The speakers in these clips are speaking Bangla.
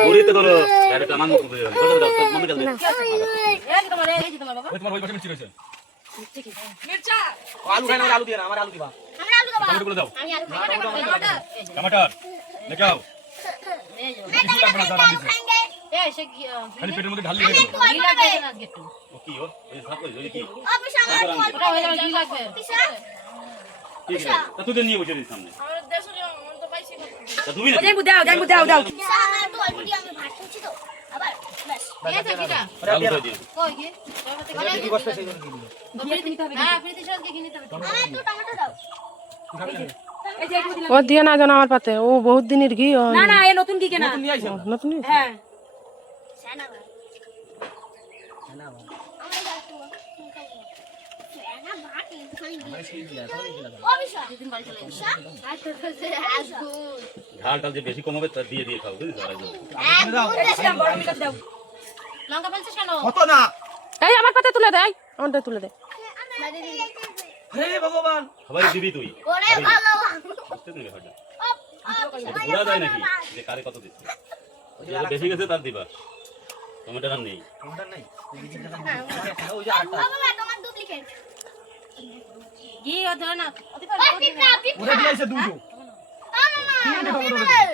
ঘুরি তো ধরো ডাইরেক্ট আমার মতো করে বসে দাও মাম্মি কাল দে এই তোমার বাবা ওই তোমার ওই পাশে মিষ্টি রয়েছে মির্চা আলু খাই না আলু দিয়ে না আমার আলু দিবা আমরা আলু দেবো টমেটো গুলো দাও আমি আলু খাই না টমাটার লেকে আও এই যে কিছু লাগবে না দাঁড়া দিছে এই সে খালি পেটের মধ্যে ঢালি রেখে দাও ঘি লাগবে আজকে একটু ও কি ও এই সাপ কই কি অফিস আমার ওটা হয়ে যাবে ঘি লাগবে ঠিক আছে তা তুই নিয়ে বসে দিস সামনে আমাদের দেশে মন তো পাইছি তা তুমি না দাও আমার তো অলরেডি আমি ভাত খাচ্ছি তো আবার ব্যাস এই যে ঘিটা আলু করে দিও কই ঘি কি বসতে সেই জন্য দিয়ে দিল হ্যাঁ ফ্রিতে সব ঘি নিতে হবে আমার একটু টমেটো দাও ও দিয়ে না জানো আমার পাতে ও বহুত দিনের ঘি না না এই নতুন কি কেনা নতুন নিয়ে আইছো নতুন হ্যাঁ সানা ভাই না বাবা আমরা যাচ্ছি সানা ভাত খাই আমি সেই দিলা সবই দিলা অফিস দিন বাড়ি চলে আসবো ঝাল টাল যে বেশি কম হবে তা দিয়ে দিয়ে খাও বুঝছো আর দাও বড় মিটার দাও লঙ্কা ফেলছিস কেন কত না এই আমার পাতে তুলে দে আমারটা তুলে দে হে ভগবান সবাই দিবি তুই ওরে ভালো বুঝতে তুমি ব্যাপারটা এটা ঘোরা যায় নাকি যে কারে কত দিচ্ছে যেটা বেশি গেছে তার দিবা টমেটো আর নেই কোনটা নাই ওই যে আরেকটা বাবা তোমার ডুপ্লিকেট ঘি ও ধরে না ওটা দিয়ে আইছে দুটো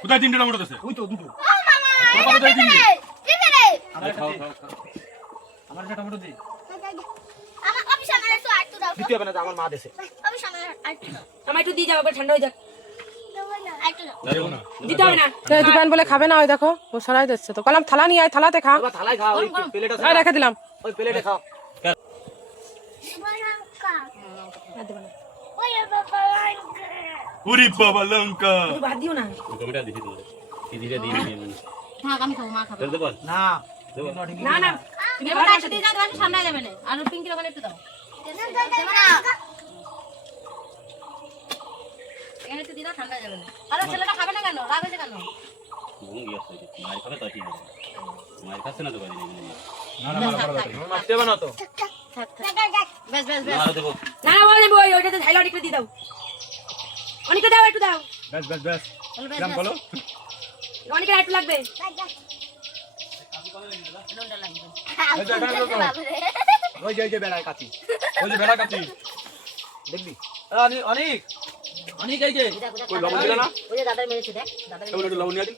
কোথায় তিনটে টমেটো আছে ওই তো দুটো আরে খাও খাও খাও আমার একটা টমেটো দি আমার অফিস আমার একটু আটটু দাও দিতে হবে না আমার মা দেশে অফিস আমার আটটু দাও আমার একটু দিয়ে যাও একবার ঠান্ডা হয়ে যাক আটটু দাও দাও না দিতে হবে না দোকান বলে খাবে না ওই দেখো ও সরাই দিচ্ছে তো কলাম থালা নিয়ে আয় থালাতে খা বাবা থালায় খাও ওই প্লেট আছে আর রেখে দিলাম ওই প্লেটে খাও ওরে বাবা লঙ্কা একটু ভাত দিও না টমেটো দিছি তো কি ধীরে দিয়ে নিয়ে মানে থাক আমি খাবো মা খাবো দেবো না দেবো না না তুমি এবার একসাথে দিয়ে দাও ঠান্ডা যাবে না আর পিঙ্কি ওখানে একটু দাও এখানে একটু দিয়ে দাও ঠান্ডা যাবে না আরে ছেলেটা খাবে না কেন রাগ হয়েছে কেন ভঙ্গি আছে মায়ের খাবে তাই ঠিক আছে মায়ের কাছে না তো বাড়ি নেই না না না মারতে হবে না তো থাক বেশ বেশ বেশ না দেবো না না বলে ওই ওইটাতে ঢাইলা অনেকটা দিয়ে দাও অনেকটা দাও একটু দাও ব্যাস ব্যাস ব্যাস বলো বেশ গ্রাম বলো অনেকটা একটু লাগবে নুনটা লাগবে ওই যে বেড়ায় কাটি ওই যে বেড়া কাটি দেখবি অনেক অনেক অনেক এই যে কই লবণ দিলা না ওই যে দাদার মেরেছে দেখ দাদার ওই একটু লবণ নিয়ে দিন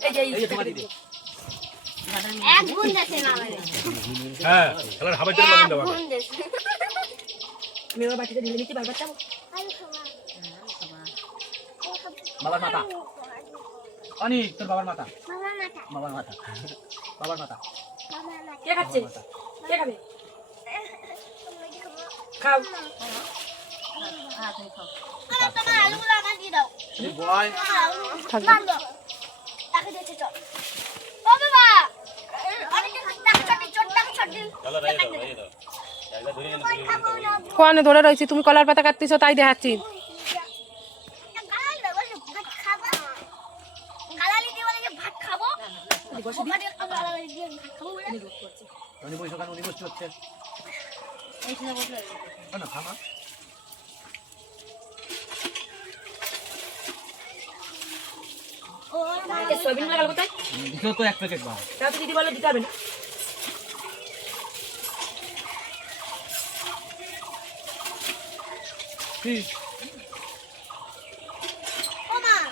এই যে এই যে তোমার দিদি এক গুণ গেছে না আমারে হ্যাঁ খেলার হাবাই তেল লবণ দেওয়া গুণ গেছে আমি ওর বাটিতে ঢেলে নিতে পারবো চাও বাবার মাথা অনেক তোর বাবার মাথা বাবার মাথা বাবার মাথা কে খাচ্ছে কে খাবে খাও হ্যাঁ তুমি খাও তোমার আলুগুলো আমার দিয়ে দাও এই বয় থাকবে তাকে দিয়েছে চল ও বাবা অনেকে টাকা চটি চলো রাই দাও জায়গা ধরে গেলে কোয়ানে ধরে রয়েছি তুমি কলার পাতা কাটতেছো তাই দেখাচ্ছি উনি বসে ওখানে উনি বসতে হচ্ছে না খামা সয়াবিন লাগাল কোথায় দিছো তো এক প্যাকেট বাবা তাও তো দিদি বলো দিতে হবে না কি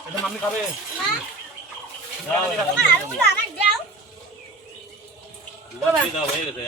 এটা মাম্মি খাবে দাও দাও হয়ে গেছে